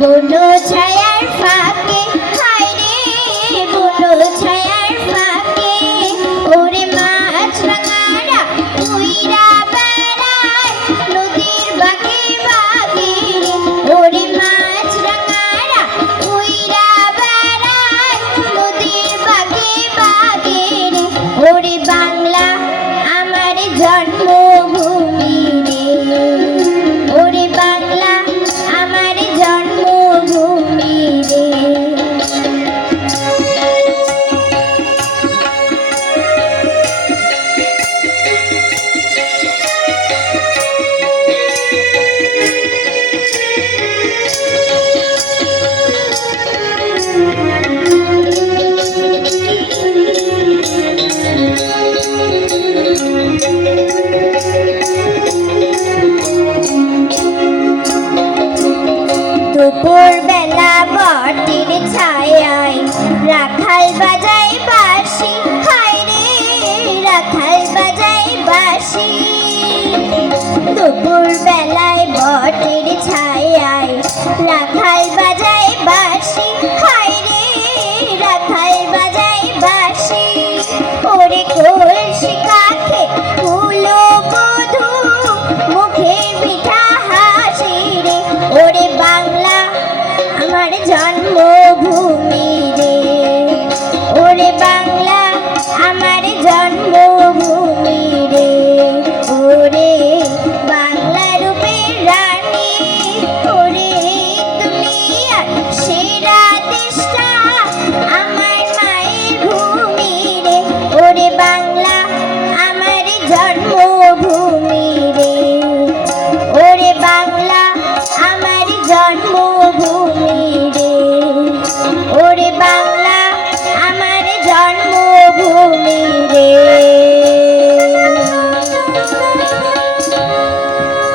বনো ছায়ার বাঁশি দুপুর বেলায় বটের ছায়ায় রাখাল